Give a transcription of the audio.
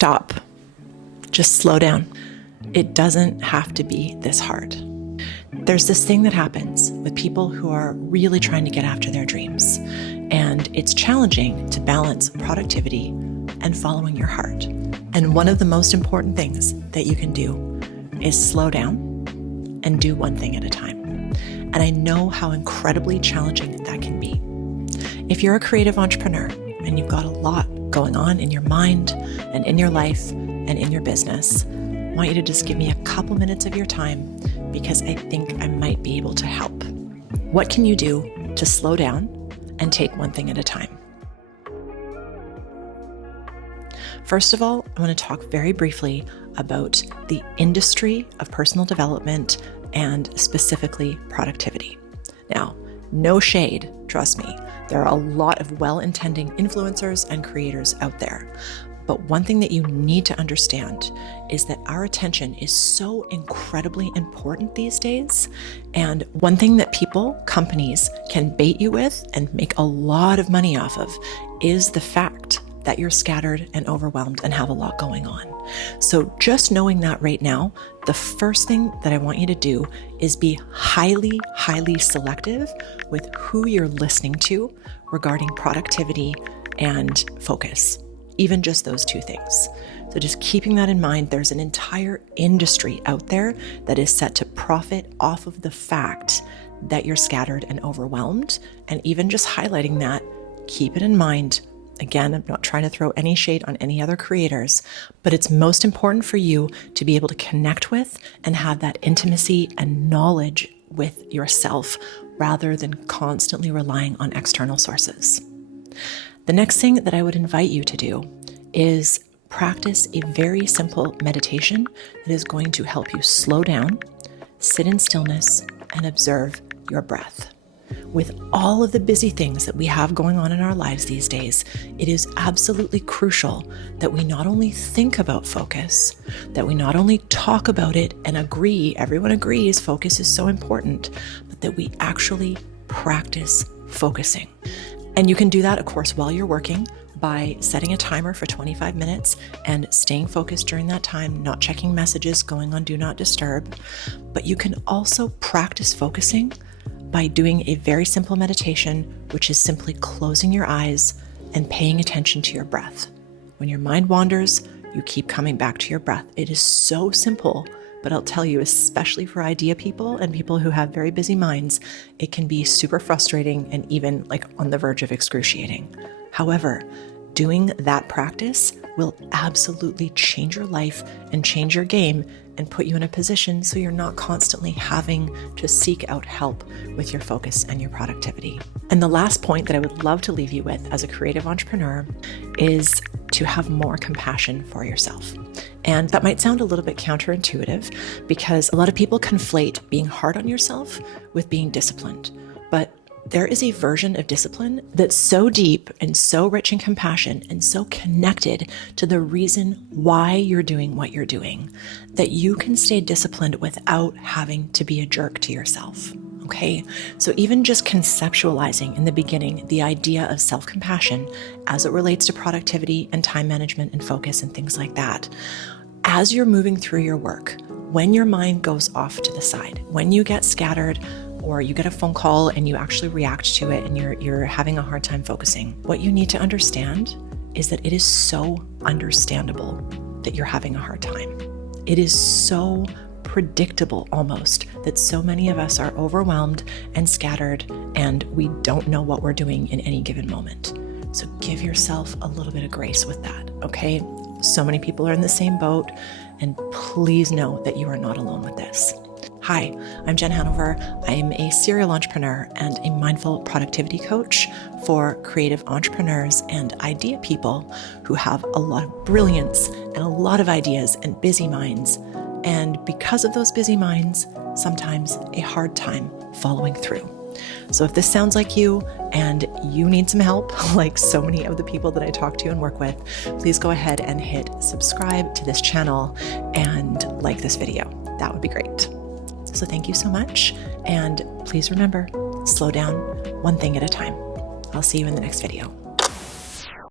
stop. Just slow down. It doesn't have to be this hard. There's this thing that happens with people who are really trying to get after their dreams, and it's challenging to balance productivity and following your heart. And one of the most important things that you can do is slow down and do one thing at a time. And I know how incredibly challenging that can be. If you're a creative entrepreneur and you've got a lot going on in your mind and in your life and in your business, I want you to just give me a couple minutes of your time because I think I might be able to help. What can you do to slow down and take one thing at a time? First of all, I want to talk very briefly about the industry of personal development and specifically productivity. Now, no shade, trust me. There are a lot of well-intending influencers and creators out there. But one thing that you need to understand is that our attention is so incredibly important these days. And one thing that people, companies can bait you with and make a lot of money off of is the fact that you're scattered and overwhelmed and have a lot going on. So just knowing that right now, the first thing that I want you to do is be highly, highly selective with who you're listening to regarding productivity and focus. Even just those two things. So just keeping that in mind, there's an entire industry out there that is set to profit off of the fact that you're scattered and overwhelmed. And even just highlighting that, keep it in mind. Again, I'm not trying to throw any shade on any other creators, but it's most important for you to be able to connect with and have that intimacy and knowledge with yourself rather than constantly relying on external sources. The next thing that I would invite you to do is practice a very simple meditation that is going to help you slow down, sit in stillness, and observe your breath. With all of the busy things that we have going on in our lives these days, it is absolutely crucial that we not only think about focus, that we not only talk about it and agree, everyone agrees focus is so important, but that we actually practice focusing. And you can do that, of course, while you're working by setting a timer for 25 minutes and staying focused during that time, not checking messages, going on Do Not Disturb. But you can also practice focusing by doing a very simple meditation, which is simply closing your eyes and paying attention to your breath. When your mind wanders, you keep coming back to your breath. It is so simple, but I'll tell you, especially for idea people and people who have very busy minds, it can be super frustrating and even like on the verge of excruciating. However, doing that practice will absolutely change your life and change your game and put you in a position so you're not constantly having to seek out help with your focus and your productivity. And the last point that I would love to leave you with as a creative entrepreneur is to have more compassion for yourself. And that might sound a little bit counterintuitive because a lot of people conflate being hard on yourself with being disciplined. But there is a version of discipline that's so deep and so rich in compassion and so connected to the reason why you're doing what you're doing that you can stay disciplined without having to be a jerk to yourself. Okay, so even just conceptualizing in the beginning the idea of self-compassion as it relates to productivity and time management and focus and things like that, as you're moving through your work, when your mind goes off to the side, when you get scattered, or you get a phone call and you actually react to it and you're having a hard time focusing, what you need to understand is that it is so understandable that you're having a hard time. It is so predictable almost that so many of us are overwhelmed and scattered and we don't know what we're doing in any given moment. So give yourself a little bit of grace with that, okay? So many people are in the same boat, and please know that you are not alone with this. Hi, I'm Jen Hanover. I am a serial entrepreneur and a mindful productivity coach for creative entrepreneurs and idea people who have a lot of brilliance and a lot of ideas and busy minds. And because of those busy minds, sometimes a hard time following through. So if this sounds like you and you need some help, like so many of the people that I talk to and work with, please go ahead and hit subscribe to this channel and like this video. That would be great. So thank you so much. And please remember, slow down one thing at a time. I'll see you in the next video.